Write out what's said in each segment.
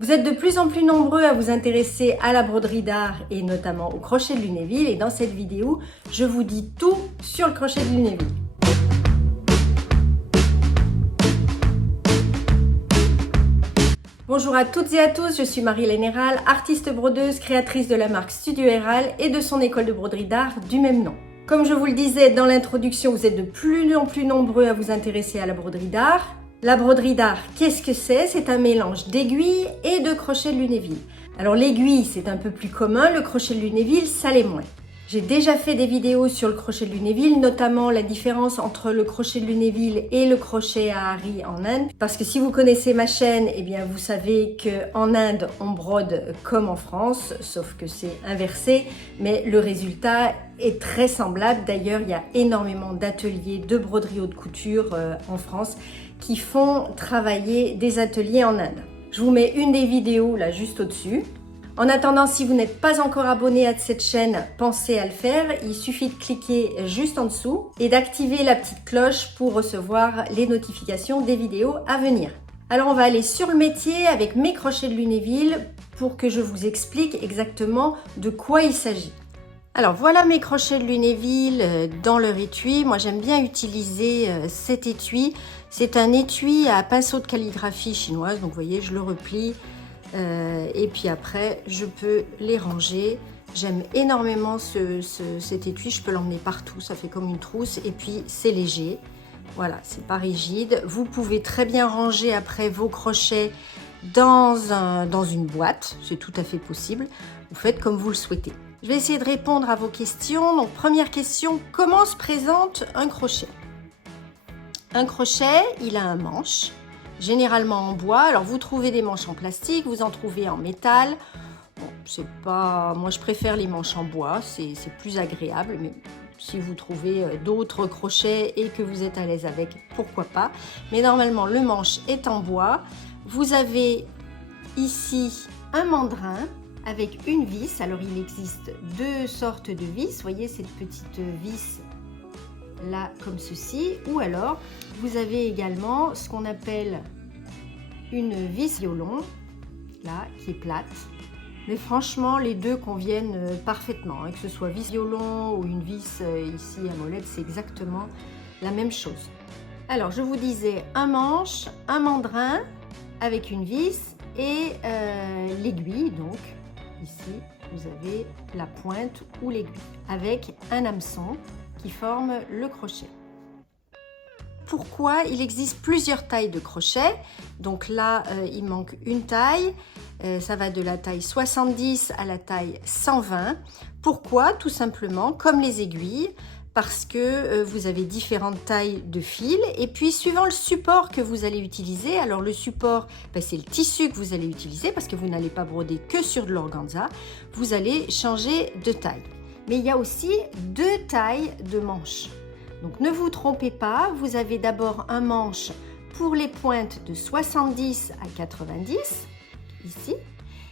Vous êtes de plus en plus nombreux à vous intéresser à la broderie d'art et notamment au crochet de Lunéville, et dans cette vidéo, je vous dis tout sur le crochet de Lunéville. Bonjour à toutes et à tous, je suis Marie-Hélène Héral, artiste brodeuse, créatrice de la marque Studio Héral et de son école de broderie d'art du même nom. Comme je vous le disais dans l'introduction, vous êtes de plus en plus nombreux à vous intéresser à la broderie d'art. La broderie d'art, qu'est-ce que c'est? C'est un mélange d'aiguilles et de crochet de Lunéville. Alors l'aiguille, c'est un peu plus commun, le crochet de Lunéville, ça l'est moins. J'ai déjà fait des vidéos sur le crochet de Lunéville, notamment la différence entre le crochet de Lunéville et le crochet à Hari en Inde. Parce que si vous connaissez ma chaîne, eh bien vous savez qu'en Inde, on brode comme en France, sauf que c'est inversé, mais le résultat est très semblable. D'ailleurs, il y a énormément d'ateliers de broderie haute couture en France qui font travailler des ateliers en Inde. Je vous mets une des vidéos là juste au-dessus. En attendant, si vous n'êtes pas encore abonné à cette chaîne, pensez à le faire. Il suffit de cliquer juste en dessous et d'activer la petite cloche pour recevoir les notifications des vidéos à venir. Alors on va aller sur le métier avec mes crochets de Lunéville pour que je vous explique exactement de quoi il s'agit. Alors voilà mes crochets de Lunéville dans leur étui. Moi j'aime bien utiliser cet étui. C'est un étui à pinceau de calligraphie chinoise. Donc vous voyez, je le replie et puis après je peux les ranger. J'aime énormément cet étui. Je peux l'emmener partout. Ça fait comme une trousse et puis c'est léger. Voilà, c'est pas rigide. Vous pouvez très bien ranger après vos crochets dans une boîte. C'est tout à fait possible. Vous faites comme vous le souhaitez. Je vais essayer de répondre à vos questions. Donc, première question, comment se présente un crochet? Un crochet, il a un manche, généralement en bois. Alors, vous trouvez des manches en plastique, vous en trouvez en métal. Bon, c'est pas... Moi, je préfère les manches en bois, c'est plus agréable. Mais si vous trouvez d'autres crochets et que vous êtes à l'aise avec, pourquoi pas. Mais normalement, le manche est en bois. Vous avez ici un mandrin avec une vis. Alors il existe deux sortes de vis, vous voyez cette petite vis là comme ceci, ou alors vous avez également ce qu'on appelle une vis violon là qui est plate, mais franchement les deux conviennent parfaitement, hein, que ce soit vis violon ou une vis ici à molette, c'est exactement la même chose. Alors je vous disais un manche, un mandrin avec une vis et l'aiguille. Donc ici, vous avez la pointe ou l'aiguille avec un hameçon qui forme le crochet. Pourquoi? Il existe plusieurs tailles de crochet. Donc là, il manque une taille. Ça va de la taille 70 à la taille 120. Pourquoi? Tout simplement, comme les aiguilles, parce que vous avez différentes tailles de fils et puis suivant le support que vous allez utiliser, alors le support c'est le tissu que vous allez utiliser parce que vous n'allez pas broder que sur de l'organza, vous allez changer de taille. Mais il y a aussi deux tailles de manches. Donc ne vous trompez pas, vous avez d'abord un manche pour les pointes de 70 à 90 ici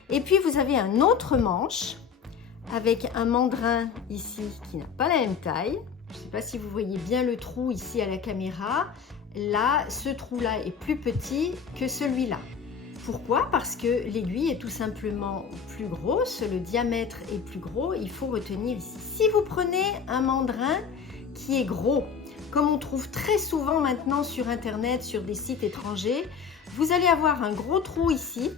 et puis vous avez un autre manche avec un mandrin ici qui n'a pas la même taille. Je ne sais pas si vous voyez bien le trou ici à la caméra. Là, ce trou-là est plus petit que celui-là. Pourquoi? Parce que l'aiguille est tout simplement plus grosse, le diamètre est plus gros, il faut retenir ici. Si vous prenez un mandrin qui est gros, comme on trouve très souvent maintenant sur Internet, sur des sites étrangers, vous allez avoir un gros trou ici,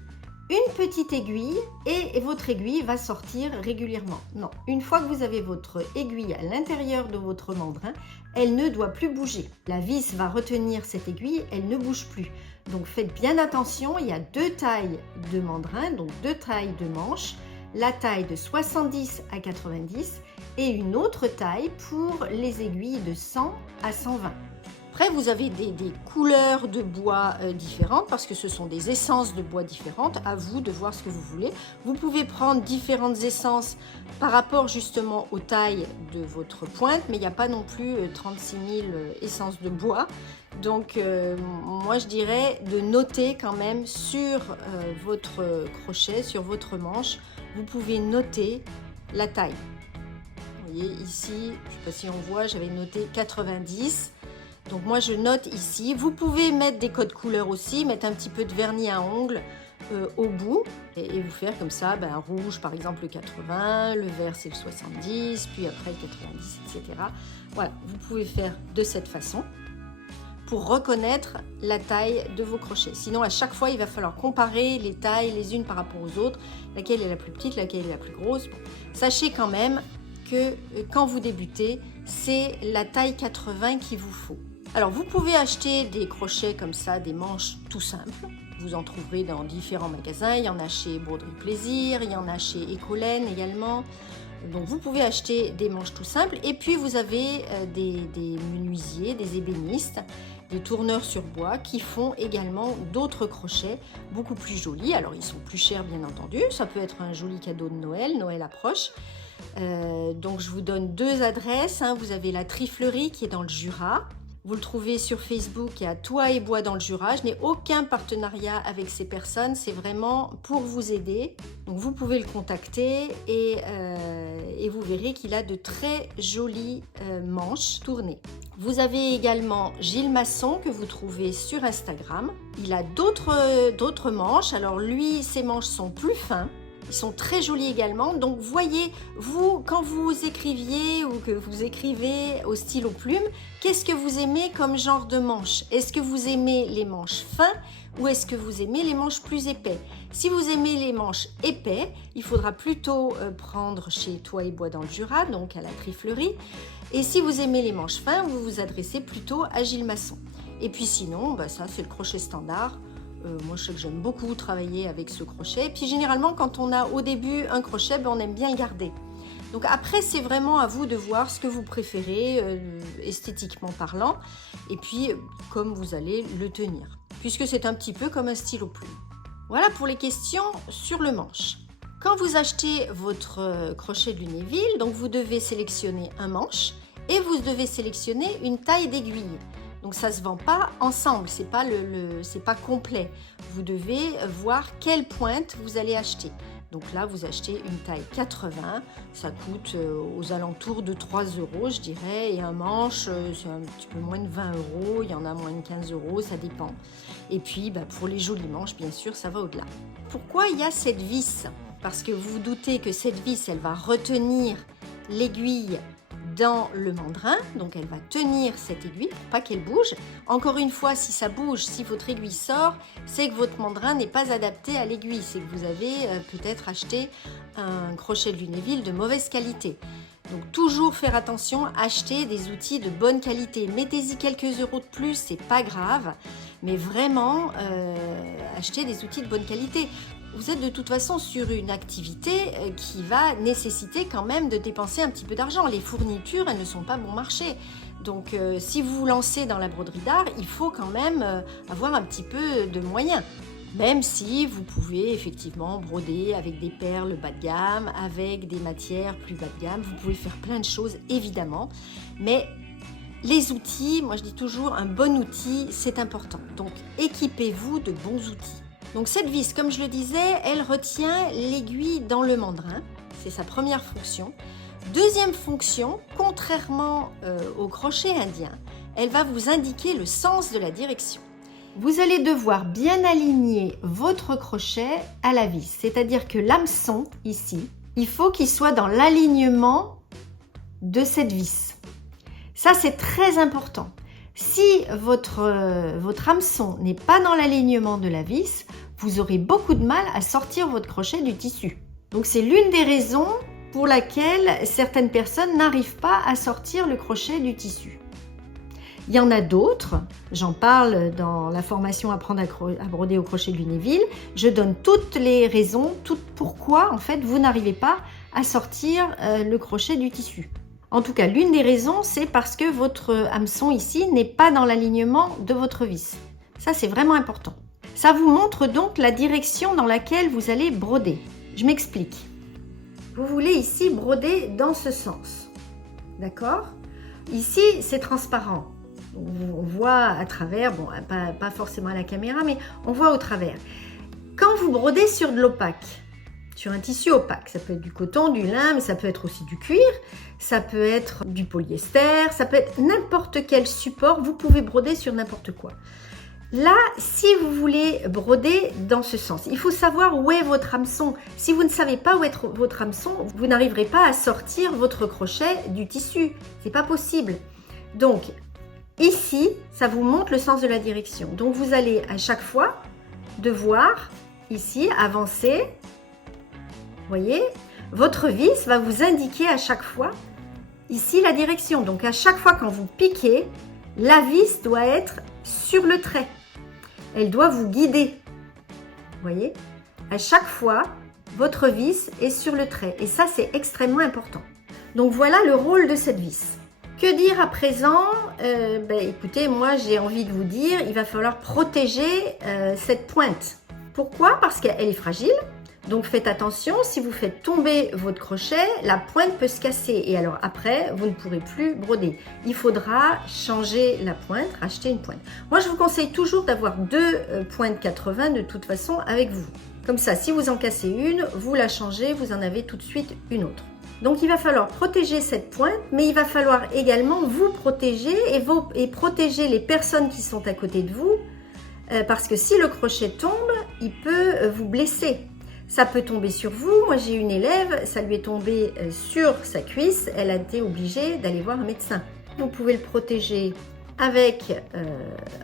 une petite aiguille et votre aiguille va sortir régulièrement. Non, une fois que vous avez votre aiguille à l'intérieur de votre mandrin, elle ne doit plus bouger. La vis va retenir cette aiguille, elle ne bouge plus. Donc faites bien attention, il y a deux tailles de mandrin, donc deux tailles de manches, la taille de 70 à 90 et une autre taille pour les aiguilles de 100 à 120. Après, vous avez des couleurs de bois différentes parce que ce sont des essences de bois différentes. À vous de voir ce que vous voulez. Vous pouvez prendre différentes essences par rapport justement aux tailles de votre pointe, mais il n'y a pas non plus 36 000 essences de bois. Donc, moi, je dirais de noter quand même sur votre crochet, sur votre manche, vous pouvez noter la taille. Vous voyez ici, je ne sais pas si on voit, j'avais noté 90. Donc moi je note ici, vous pouvez mettre des codes couleurs aussi, mettre un petit peu de vernis à ongles au bout et vous faire comme ça, un rouge par exemple le 80, le vert c'est le 70, puis après le 90, etc. Voilà, vous pouvez faire de cette façon pour reconnaître la taille de vos crochets. Sinon, à chaque fois, il va falloir comparer les tailles les unes par rapport aux autres, laquelle est la plus petite, laquelle est la plus grosse. Sachez quand même que quand vous débutez, c'est la taille 80 qu'il vous faut. Alors, vous pouvez acheter des crochets comme ça, des manches tout simples. Vous en trouverez dans différents magasins. Il y en a chez Broderie Plaisir, il y en a chez Écolène également. Donc vous pouvez acheter des manches tout simples et puis vous avez des menuisiers, des ébénistes, des tourneurs sur bois qui font également d'autres crochets beaucoup plus jolis. Alors ils sont plus chers bien entendu, ça peut être un joli cadeau de Noël, Noël approche. Donc je vous donne 2 adresses, vous avez la Triflerie qui est dans le Jura. Vous le trouvez sur Facebook et à Toit et Bois dans le Jura. Je n'ai aucun partenariat avec ces personnes, c'est vraiment pour vous aider. Donc vous pouvez le contacter et vous verrez qu'il a de très jolies manches tournées. Vous avez également Gilles Masson que vous trouvez sur Instagram. Il a d'autres manches. Alors lui, ses manches sont plus fins. Ils sont très jolis également. Donc voyez, vous, quand vous écriviez ou que vous écrivez au stylo plume, qu'est-ce que vous aimez comme genre de manche? Est-ce que vous aimez les manches fins ou est-ce que vous aimez les manches plus épais? Si vous aimez les manches épais, il faudra plutôt prendre chez Toit et Bois dans le Jura, donc à la Triflerie. Et si vous aimez les manches fins, vous vous adressez plutôt à Gilles Masson. Et puis sinon, ça c'est le crochet standard. Moi je sais que j'aime beaucoup travailler avec ce crochet. Et puis généralement quand on a au début un crochet, on aime bien le garder. Donc après c'est vraiment à vous de voir ce que vous préférez esthétiquement parlant et puis comme vous allez le tenir. Puisque c'est un petit peu comme un stylo plume. Voilà pour les questions sur le manche. Quand vous achetez votre crochet de Lunéville, donc vous devez sélectionner un manche et vous devez sélectionner une taille d'aiguille. Donc ça ne se vend pas ensemble, c'est pas complet. Vous devez voir quelle pointe vous allez acheter. Donc là, vous achetez une taille 80, ça coûte aux alentours de 3 €, je dirais. Et un manche, c'est un petit peu moins de 20 €, il y en a moins de 15 €, ça dépend. Et puis, pour les jolies manches, bien sûr, ça va au-delà. Pourquoi il y a cette vis? Parce que vous vous doutez que cette vis, elle va retenir l'aiguille dans le mandrin, donc elle va tenir cette aiguille pour pas qu'elle bouge. Encore une fois, si ça bouge, si votre aiguille sort, c'est que votre mandrin n'est pas adapté à l'aiguille, c'est que vous avez peut-être acheté un crochet de Lunéville de mauvaise qualité. Donc toujours faire attention, acheter des outils de bonne qualité. Mettez-y quelques euros de plus, c'est pas grave, mais vraiment achetez des outils de bonne qualité. Vous êtes de toute façon sur une activité qui va nécessiter quand même de dépenser un petit peu d'argent. Les fournitures, elles ne sont pas bon marché. Donc si vous vous lancez dans la broderie d'art, il faut quand même avoir un petit peu de moyens. Même si vous pouvez effectivement broder avec des perles bas de gamme, avec des matières plus bas de gamme. Vous pouvez faire plein de choses évidemment. Mais les outils, moi je dis toujours, un bon outil, c'est important. Donc équipez-vous de bons outils. Donc cette vis, comme je le disais, elle retient l'aiguille dans le mandrin. C'est sa première fonction. Deuxième fonction, contrairement au crochet indien, elle va vous indiquer le sens de la direction. Vous allez devoir bien aligner votre crochet à la vis. C'est-à-dire que l'hameçon, ici, il faut qu'il soit dans l'alignement de cette vis. Ça, c'est très important. Si votre hameçon n'est pas dans l'alignement de la vis, vous aurez beaucoup de mal à sortir votre crochet du tissu. Donc c'est l'une des raisons pour laquelle certaines personnes n'arrivent pas à sortir le crochet du tissu. Il y en a d'autres, j'en parle dans la formation Apprendre à broder au crochet de Lunéville. Je donne toutes les raisons, pourquoi en fait vous n'arrivez pas à sortir le crochet du tissu. En tout cas, l'une des raisons, c'est parce que votre hameçon ici n'est pas dans l'alignement de votre vis. Ça, c'est vraiment important. Ça vous montre donc la direction dans laquelle vous allez broder. Je m'explique. Vous voulez ici broder dans ce sens. D'accord? Ici, c'est transparent. On voit à travers, bon, pas forcément à la caméra, mais on voit au travers. Quand vous brodez sur de l'opaque, sur un tissu opaque, ça peut être du coton, du lin, mais ça peut être aussi du cuir, ça peut être du polyester, ça peut être n'importe quel support, vous pouvez broder sur n'importe quoi. Là, si vous voulez broder dans ce sens, il faut savoir où est votre hameçon. Si vous ne savez pas où est votre hameçon, vous n'arriverez pas à sortir votre crochet du tissu. C'est pas possible. Donc, ici, ça vous montre le sens de la direction. Donc, vous allez à chaque fois devoir, ici, avancer. Vous voyez, votre vis va vous indiquer à chaque fois, ici, la direction. Donc, à chaque fois quand vous piquez, la vis doit être sur le trait. Elle doit vous guider. Vous voyez? À chaque fois, votre vis est sur le trait. Et ça, c'est extrêmement important. Donc, voilà le rôle de cette vis. Que dire à présent? Écoutez, moi, j'ai envie de vous dire, il va falloir protéger cette pointe. Pourquoi? Parce qu'elle est fragile. Donc, faites attention, si vous faites tomber votre crochet, la pointe peut se casser. Et alors, après, vous ne pourrez plus broder. Il faudra changer la pointe, racheter une pointe. Moi, je vous conseille toujours d'avoir 2 pointes 80 de toute façon avec vous. Comme ça, si vous en cassez une, vous la changez, vous en avez tout de suite une autre. Donc, il va falloir protéger cette pointe, mais il va falloir également vous protéger et protéger les personnes qui sont à côté de vous. Parce que si le crochet tombe, il peut vous blesser. Ça peut tomber sur vous. Moi, j'ai une élève, ça lui est tombé sur sa cuisse. Elle a été obligée d'aller voir un médecin. Vous pouvez le protéger avec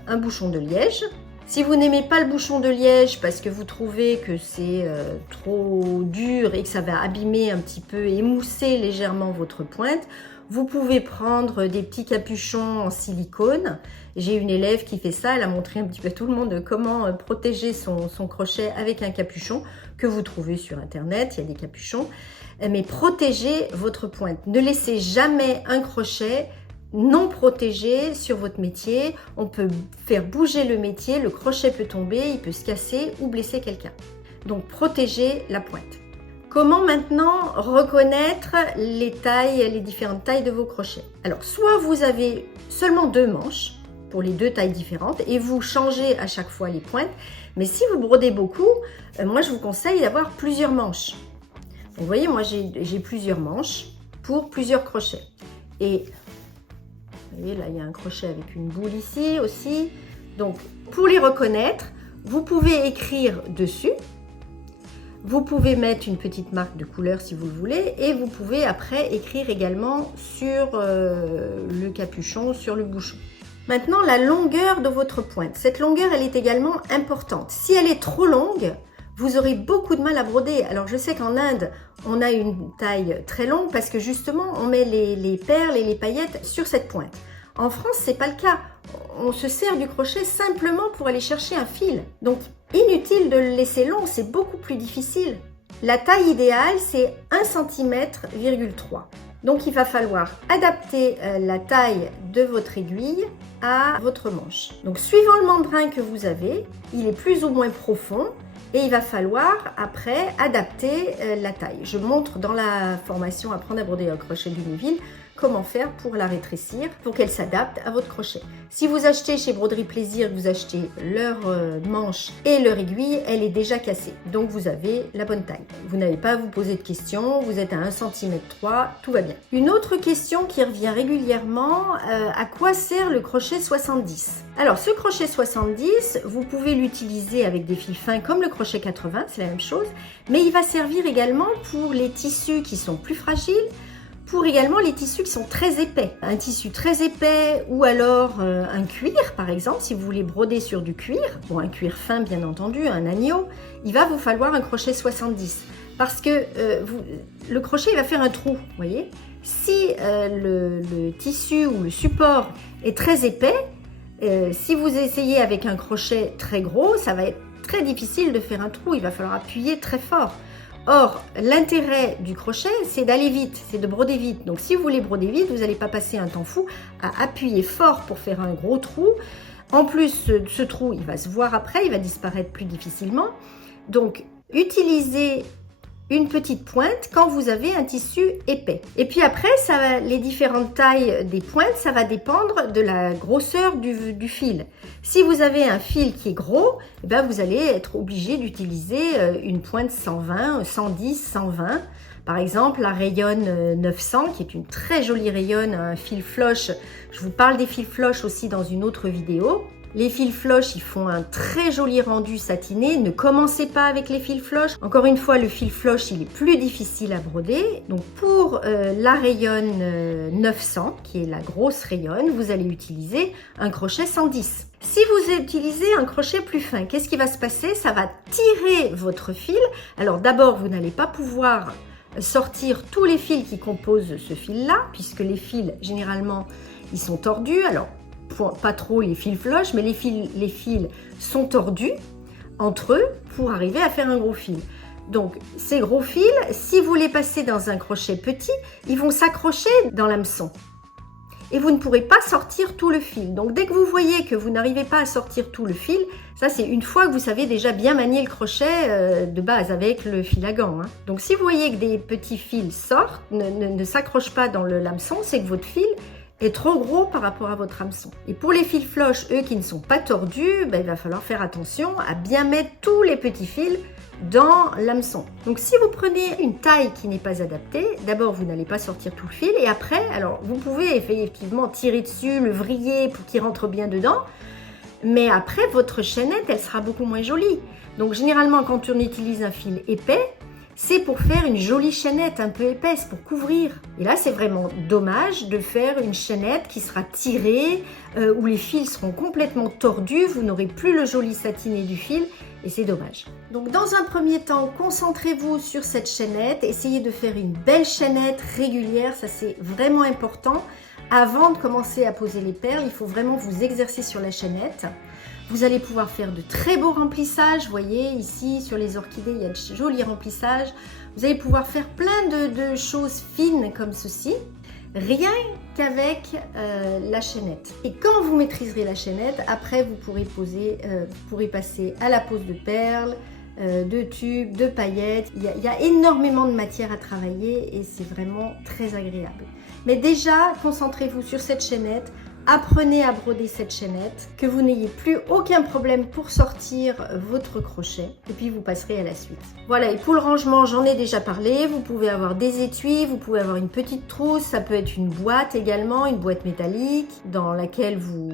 un bouchon de liège. Si vous n'aimez pas le bouchon de liège parce que vous trouvez que c'est trop dur et que ça va abîmer un petit peu, émousser légèrement votre pointe, vous pouvez prendre des petits capuchons en silicone. J'ai une élève qui fait ça, elle a montré un petit peu à tout le monde comment protéger son crochet avec un capuchon que vous trouvez sur internet, il y a des capuchons. Mais protégez votre pointe. Ne laissez jamais un crochet non protégé sur votre métier. On peut faire bouger le métier, le crochet peut tomber, il peut se casser ou blesser quelqu'un. Donc protégez la pointe. Comment maintenant reconnaître les tailles, les différentes tailles de vos crochets? Alors, soit vous avez seulement 2 manches pour les 2 tailles différentes et vous changez à chaque fois les pointes. Mais si vous brodez beaucoup, moi je vous conseille d'avoir plusieurs manches. Vous voyez, moi j'ai plusieurs manches pour plusieurs crochets. Et vous voyez, là il y a un crochet avec une boule ici aussi. Donc, pour les reconnaître, vous pouvez écrire dessus. Vous pouvez mettre une petite marque de couleur si vous le voulez et vous pouvez après écrire également sur le capuchon, sur le bouchon. Maintenant, la longueur de votre pointe. Cette longueur, elle est également importante. Si elle est trop longue, vous aurez beaucoup de mal à broder. Alors, je sais qu'en Inde, on a une taille très longue parce que justement, on met les perles et les paillettes sur cette pointe. En France, c'est pas le cas. On se sert du crochet simplement pour aller chercher un fil. Donc, inutile de le laisser long, c'est beaucoup plus difficile. La taille idéale, c'est 1,3 cm. Donc, il va falloir adapter la taille de votre aiguille à votre manche. Donc, suivant le membrin que vous avez, il est plus ou moins profond et il va falloir après adapter la taille. Je montre dans la formation Apprendre à broder au crochet d'Univille comment faire pour la rétrécir, pour qu'elle s'adapte à votre crochet. Si vous achetez chez Broderie Plaisir, vous achetez leur manche et leur aiguille, elle est déjà cassée. Donc vous avez la bonne taille. Vous n'avez pas à vous poser de questions, vous êtes à 1,3 cm, tout va bien. Une autre question qui revient régulièrement, à quoi sert le crochet 70? Alors ce crochet 70, vous pouvez l'utiliser avec des fils fins comme le crochet 80, c'est la même chose, mais il va servir également pour les tissus qui sont plus fragiles, pour également les tissus qui sont très épais. Un tissu très épais ou alors un cuir par exemple, si vous voulez broder sur du cuir, bon un cuir fin bien entendu, un agneau, il va vous falloir un crochet 70 parce que le crochet il va faire un trou, vous voyez. Si le tissu ou le support est très épais, si vous essayez avec un crochet très gros, ça va être très difficile de faire un trou, il va falloir appuyer très fort. Or, l'intérêt du crochet, c'est d'aller vite, c'est de broder vite. Donc, si vous voulez broder vite, vous n'allez pas passer un temps fou à appuyer fort pour faire un gros trou. En plus, ce trou, il va se voir après, il va disparaître plus difficilement. Donc, utilisez une petite pointe quand vous avez un tissu épais. Et puis après, les différentes tailles des pointes, ça va dépendre de la grosseur du fil. Si vous avez un fil qui est gros, eh bien vous allez être obligé d'utiliser une pointe 120, 110, 120. Par exemple, la rayonne 900, qui est une très jolie rayonne, un fil floche. Je vous parle des fils floches aussi dans une autre vidéo. Les fils floches, ils font un très joli rendu satiné. Ne commencez pas avec les fils floches. Encore une fois, le fil floche, il est plus difficile à broder. Donc pour la rayonne 900, qui est la grosse rayonne, vous allez utiliser un crochet 110. Si vous utilisez un crochet plus fin, qu'est-ce qui va se passer? Ça va tirer votre fil. Alors d'abord, vous n'allez pas pouvoir sortir tous les fils qui composent ce fil-là, puisque les fils, généralement, ils sont tordus. Alors, pas trop les fils floches, mais les fils sont tordus entre eux pour arriver à faire un gros fil. Donc, ces gros fils, si vous les passez dans un crochet petit, ils vont s'accrocher dans l'hameçon. Et vous ne pourrez pas sortir tout le fil. Donc, dès que vous voyez que vous n'arrivez pas à sortir tout le fil, ça c'est une fois que vous savez déjà bien manier le crochet de base avec le fil à gants. Hein. Donc, si vous voyez que des petits fils sortent, ne s'accrochent pas dans l'hameçon, c'est que votre fil est trop gros par rapport à votre hameçon. Et pour les fils floches, eux qui ne sont pas tordus, il va falloir faire attention à bien mettre tous les petits fils dans l'hameçon. Donc si vous prenez une taille qui n'est pas adaptée, d'abord vous n'allez pas sortir tout le fil et après, alors vous pouvez effectivement tirer dessus, le vriller pour qu'il rentre bien dedans, mais après votre chaînette, elle sera beaucoup moins jolie. Donc généralement quand on utilise un fil épais, c'est pour faire une jolie chaînette un peu épaisse, pour couvrir. Et là, c'est vraiment dommage de faire une chaînette qui sera tirée, où les fils seront complètement tordus, vous n'aurez plus le joli satiné du fil, et c'est dommage. Donc, dans un premier temps, concentrez-vous sur cette chaînette, essayez de faire une belle chaînette régulière, ça c'est vraiment important. Avant de commencer à poser les perles, il faut vraiment vous exercer sur la chaînette. Vous allez pouvoir faire de très beaux remplissages. Vous voyez ici sur les orchidées, il y a de jolis remplissages. Vous allez pouvoir faire plein de choses fines comme ceci, rien qu'avec la chaînette. Et quand vous maîtriserez la chaînette, après vous pourrez passer à la pose de perles, de tubes, de paillettes. Il y a énormément de matière à travailler et c'est vraiment très agréable. Mais déjà, concentrez-vous sur cette chaînette. Apprenez à broder cette chaînette, que vous n'ayez plus aucun problème pour sortir votre crochet et puis vous passerez à la suite. Voilà, et pour le rangement, j'en ai déjà parlé, vous pouvez avoir des étuis, vous pouvez avoir une petite trousse, ça peut être une boîte également, une boîte métallique dans laquelle vous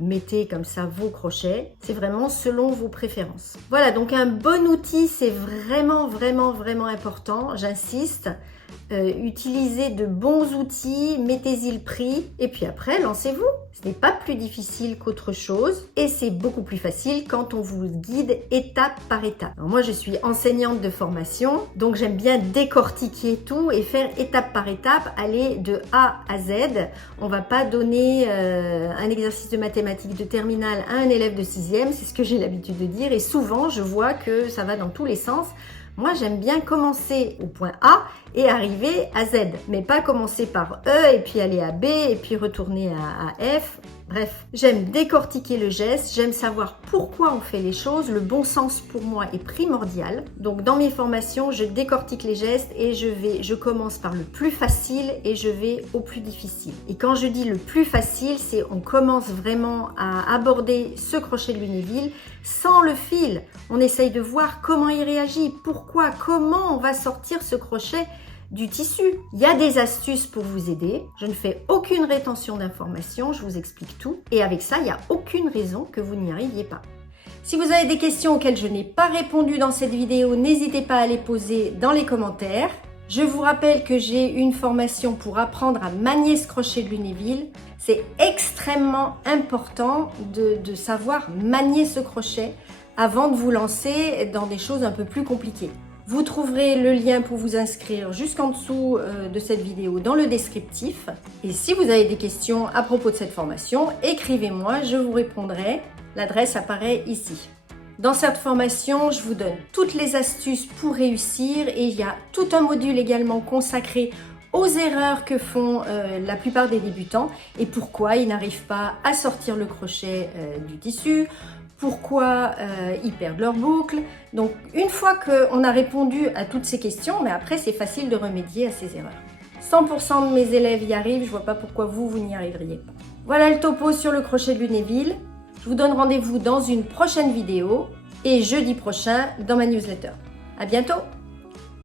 mettez comme ça vos crochets. C'est vraiment selon vos préférences. Voilà, donc un bon outil, c'est vraiment important, j'insiste. Utilisez de bons outils, mettez-y le prix et puis après lancez-vous. Ce n'est pas plus difficile qu'autre chose et c'est beaucoup plus facile quand on vous guide étape par étape. Alors moi je suis enseignante de formation donc j'aime bien décortiquer tout et faire étape par étape, aller de A à Z. On va pas donner un exercice de mathématiques de terminale à un élève de 6e, c'est ce que j'ai l'habitude de dire et souvent je vois que ça va dans tous les sens. Moi, j'aime bien commencer au point A et arriver à Z, mais pas commencer par E et puis aller à B et puis retourner à F. Bref, j'aime décortiquer le geste, j'aime savoir pourquoi on fait les choses. Le bon sens pour moi est primordial. Donc dans mes formations, je décortique les gestes et je commence par le plus facile et je vais au plus difficile. Et quand je dis le plus facile, c'est on commence vraiment à aborder ce crochet de Lunéville sans le fil. On essaye de voir comment il réagit, pourquoi, comment on va sortir ce crochet du tissu. Il y a des astuces pour vous aider. Je ne fais aucune rétention d'informations, je vous explique tout. Et avec ça, il n'y a aucune raison que vous n'y arriviez pas. Si vous avez des questions auxquelles je n'ai pas répondu dans cette vidéo, n'hésitez pas à les poser dans les commentaires. Je vous rappelle que j'ai une formation pour apprendre à manier ce crochet de Lunéville. C'est extrêmement important de savoir manier ce crochet avant de vous lancer dans des choses un peu plus compliquées. Vous trouverez le lien pour vous inscrire jusqu'en dessous de cette vidéo dans le descriptif. Et si vous avez des questions à propos de cette formation, écrivez-moi, je vous répondrai. L'adresse apparaît ici. Dans cette formation, je vous donne toutes les astuces pour réussir et il y a tout un module également consacré aux erreurs que font la plupart des débutants et pourquoi ils n'arrivent pas à sortir le crochet du tissu, pourquoi ils perdent leur boucle. Donc une fois qu'on a répondu à toutes ces questions, mais après c'est facile de remédier à ces erreurs. 100% de mes élèves y arrivent, je vois pas pourquoi vous n'y arriveriez pas. Voilà le topo sur le crochet de Lunéville. Je vous donne rendez-vous dans une prochaine vidéo et jeudi prochain dans ma newsletter. À bientôt!